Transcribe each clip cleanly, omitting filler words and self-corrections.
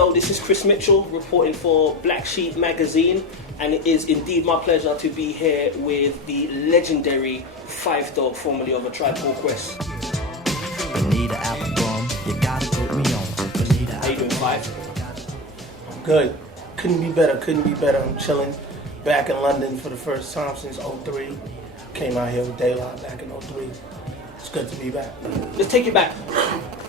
Yo, this is Chris Mitchell reporting for Black Sheep Magazine, and it is indeed my pleasure to be here with the legendary Phife Dawg, formerly of A Tribe Called Quest. How you doing, Phife? I'm good. Couldn't be better. I'm chilling back in London for the first time since '03. Came out here with Dawg back in '03. It's good to be back. Let's take it back.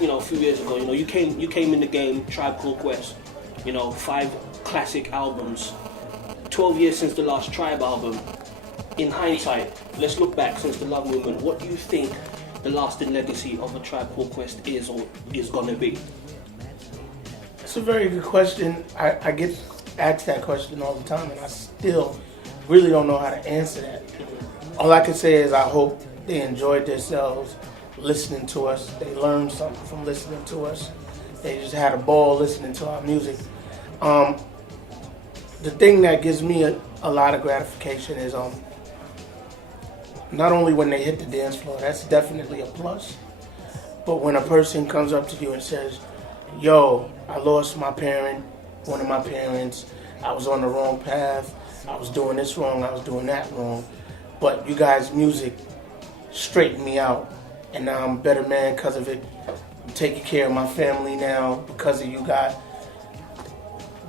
A few years ago, you came in the game, Tribe Called Quest. 5 classic albums. 12 years since the last Tribe album. In hindsight, let's look back since the Love Movement. What do you think the lasting legacy of A Tribe Called Quest is or is gonna be? It's a very good question. I get asked that question all the time, and I still really don't know how to answer that. All I can say is I hope they enjoyed themselves listening to us. They learned something from listening to us. They just had a ball listening to our music. The thing that gives me a lot of gratification is not only when they hit the dance floor, that's definitely a plus, but when a person comes up to you and says, yo, I lost one of my parents, I was on the wrong path, I was doing this wrong, I was doing that wrong, but you guys' music straightened me out, and now I'm a better man because of it. I'm taking care of my family now because of you guys.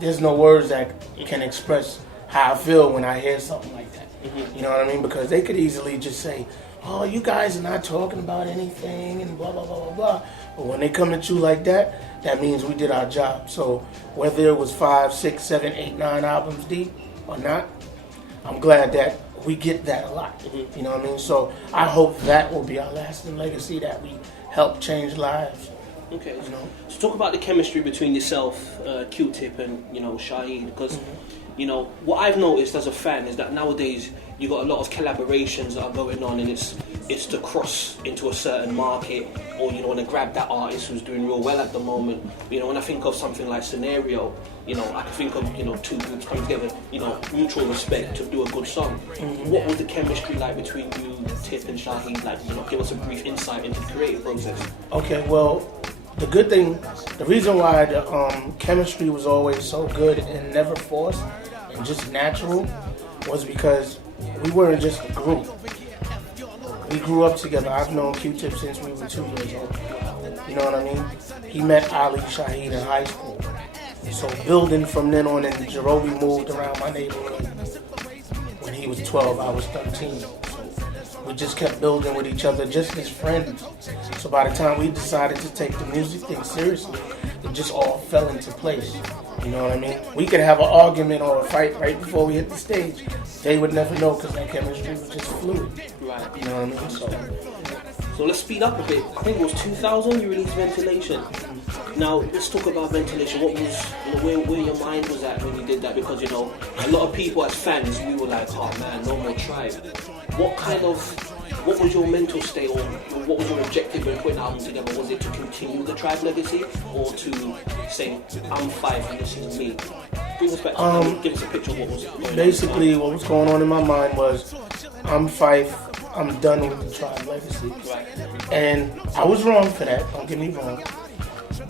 There's no words that can express how I feel when I hear something like that. Mm-hmm. You know what I mean? Because they could easily just say, oh, you guys are not talking about anything and blah, blah, blah, blah, blah. But when they come at you like that, that means we did our job. So whether it was 5, 6, 7, 8, 9 albums deep or not, I'm glad that we get that a lot. Mm-hmm. You know what I mean? So I hope that will be our lasting legacy, that we help change lives. Okay. So talk about the chemistry between yourself, Q-Tip, and Shaheed, because what I've noticed as a fan is that nowadays you got a lot of collaborations that are going on, and it's to cross into a certain market, or you want to grab that artist who's doing real well at the moment. When I think of something like Scenario, I can think of two groups coming together, mutual respect to do a good song. Mm-hmm. What was the chemistry like between you, Tip, and Shaheed? Give us a brief insight into the creative process. Okay, well, the reason why the chemistry was always so good and never forced and just natural was because we weren't just a group. We grew up together. I've known Q-Tip since we were 2 years old. You know what I mean? He met Ali Shaheed in high school. So building from then on, and Jerobi moved around my neighborhood. When he was 12, I was 13. So we just kept building with each other, just as friends. So by the time we decided to take the music thing seriously, it just all fell into place. You know what I mean? We could have an argument or a fight right before we hit the stage. They would never know because that chemistry was just fluid. Right. You know what I mean? So let's speed up a bit. I think it was 2000 you released Ventilation. Now let's talk about Ventilation. What was where your mind was at when you did that? Because a lot of people as fans, we were like, oh man, no more Tribe. What was your mental state, or what was your objective when putting the album together? Was it to continue the Tribe legacy, or to say, I'm Phife and this is me? Bring us back to give us a picture of what was going on. Basically, what was going on in my mind was, I'm Phife, I'm done with the Tribe legacy. Right. And I was wrong for that, don't get me wrong.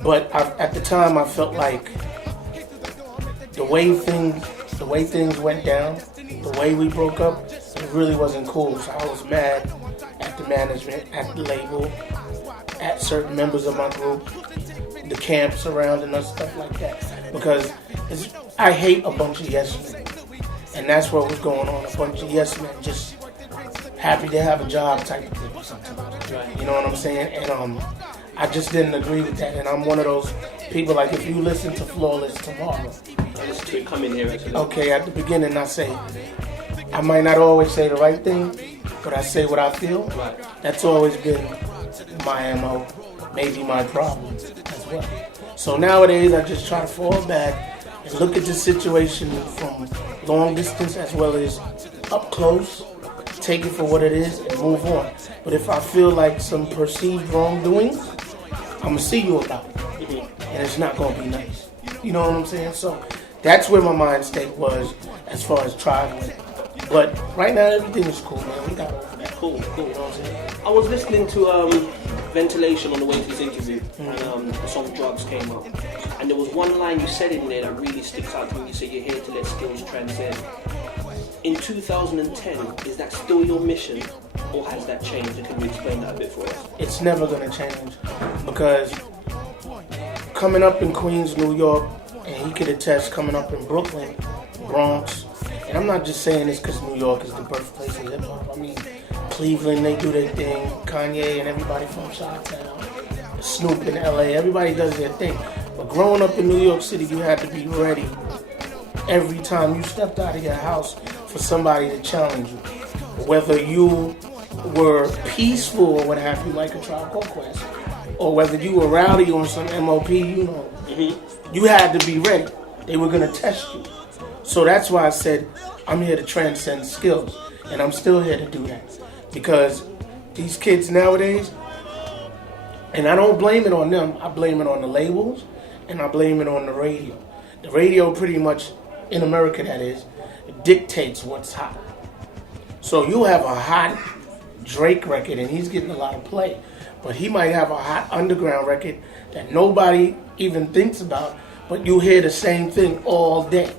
But at the time, I felt like the way things went down, the way we broke up, it really wasn't cool. So I was mad at the management, at the label, at certain members of my group, the camp surrounding us, stuff like that. Because I hate a bunch of yes men. And that's what was going on, a bunch of yes men just happy to have a job type of thing or something. You know what I'm saying? And I just didn't agree with that. And I'm one of those people, like, if you listen to Flawless tomorrow, I listen to it come in here actually. Okay, at the beginning I say, I might not always say the right thing, but I say what I feel. Right. That's always been my MO, maybe my problem as well. So nowadays I just try to fall back and look at the situation from long distance as well as up close, take it for what it is and move on. But if I feel like some perceived wrongdoing, I'm going to see you about it. Mm-hmm. And it's not going to be nice. You know what I'm saying? So that's where my mind state was as far as Tribe went. But right now, everything is cool, man. We got over that. Cool. You know what I'm saying? I was listening to Ventilation on the way to this interview, and the song Drugs came out. And there was one line you said in there that really sticks out to me. You said you're here to let skills transcend. In 2010, is that still your mission, or has that changed? And can you explain that a bit for us? It's never going to change because coming up in Queens, New York, and he could attest coming up in Brooklyn, Bronx, and I'm not just saying this because New York is the birthplace of hip-hop. I mean, Cleveland, they do their thing. Kanye and everybody from Chi-Town. Snoop in LA, everybody does their thing. But growing up in New York City, you had to be ready every time you stepped out of your house for somebody to challenge you. Whether you were peaceful or what have you, like a Tribe Called Quest, or whether you were rowdy on some MOP, you know, you had to be ready. They were going to test you. So that's why I said, I'm here to transcend skills. And I'm still here to do that. Because these kids nowadays, and I don't blame it on them, I blame it on the labels, and I blame it on the radio. The radio pretty much, in America that is, dictates what's hot. So you have a hot Drake record, and he's getting a lot of play. But he might have a hot underground record that nobody even thinks about, but you hear the same thing all day.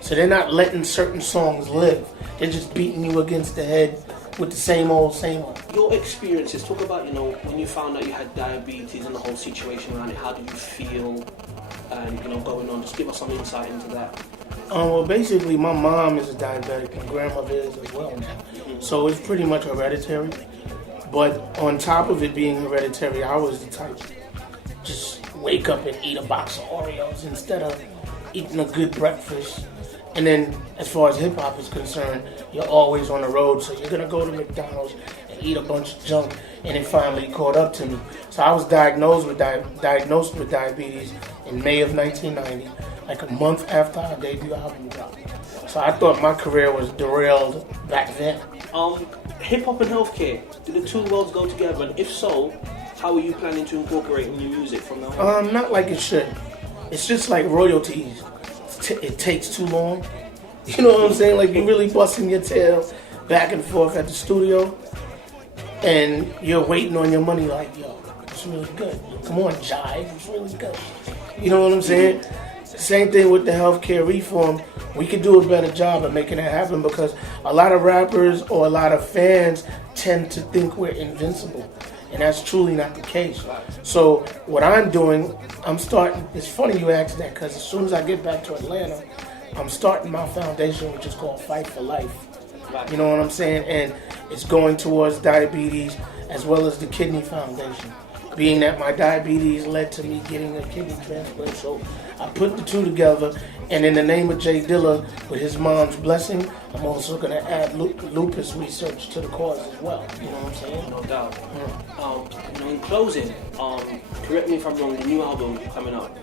So they're not letting certain songs live. They're just beating you against the head with the same old, same old. Your experiences, talk about, you know, when you found out you had diabetes and the whole situation around it, how did you feel and, you know, going on? Just give us some insight into that. Well, basically, my mom is a diabetic and grandmother is as well now. So it's pretty much hereditary. But on top of it being hereditary, I was the type just wake up and eat a box of Oreos instead of eating a good breakfast. And then as far as hip-hop is concerned, you're always on the road, so you're going to go to McDonald's and eat a bunch of junk, and it finally caught up to me. So I was diagnosed with diabetes in May of 1990, like a month after our debut album dropped. So I thought my career was derailed back then. Hip-hop and healthcare, do the two worlds go together? And if so, how are you planning to incorporate in your music from now on? Not like it should. It's just like royalties. It takes too long. You know what I'm saying? Like you're really busting your tail back and forth at the studio, and you're waiting on your money like, yo, it's really good. Come on, Jive, it's really good. You know what I'm saying? Same thing with the healthcare reform. We could do a better job of making it happen because a lot of rappers or a lot of fans tend to think we're invincible. And that's truly not the case. So what I'm doing, I'm starting, it's funny you asked that because as soon as I get back to Atlanta, I'm starting my foundation, which is called Fight for Life. You know what I'm saying? And it's going towards diabetes as well as the Kidney Foundation. Being that my diabetes led to me getting a kidney transplant. So I put the two together, and in the name of Jay Dilla, with his mom's blessing, I'm also going to add lupus research to the cause as well. You know what I'm saying? No doubt. You know, in closing, correct me if I'm wrong, the new album coming up,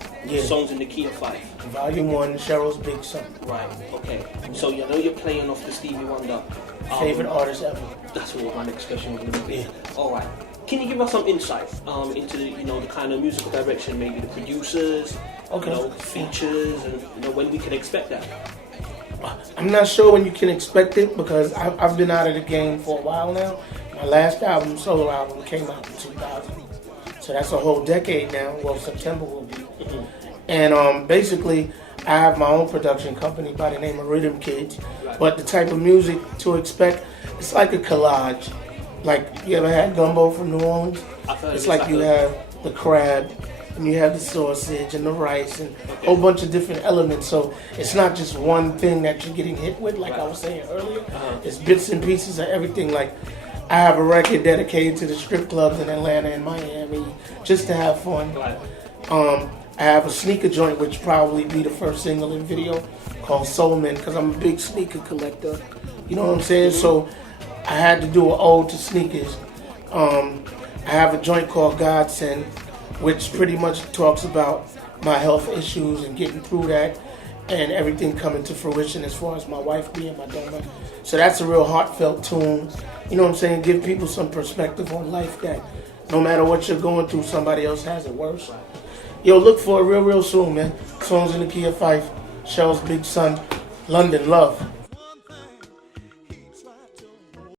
Songs in the Key of Phife. Volume 1, Cheryl's Big Son. Right, okay. So you know you're playing off the Stevie Wonder. Favorite artist ever. That's what my next question was going to be. Yeah. All right. Can you give us some insight into the, you know, the kind of musical direction, maybe the producers, you know, features, and you know when we can expect that? I'm not sure when you can expect it because I've been out of the game for a while now. My last album, solo album, came out in 2000, so that's a whole decade now. Well, September will be. And basically, I have my own production company by the name of Rhythm Kids. But the type of music to expect, it's like a collage. Like, you ever had gumbo from New Orleans? It's like you have the crab, and you have the sausage, and the rice, and a whole bunch of different elements. So it's not just one thing that you're getting hit with, like I was saying earlier. It's bits and pieces of everything. Like, I have a record dedicated to the strip clubs in Atlanta and Miami, just to have fun. I have a sneaker joint, which probably be the first single and video, called Soul Man, because I'm a big sneaker collector. You know what I'm saying? So I had to do an ode to sneakers. I have a joint called Godsend, which pretty much talks about my health issues and getting through that and everything coming to fruition as far as my wife being my donor. So that's a real heartfelt tune. You know what I'm saying? Give people some perspective on life that no matter what you're going through, somebody else has it worse. Yo, look for it real soon, man. Songs in the Key of Phife, Cheryl's Big Son, London Love.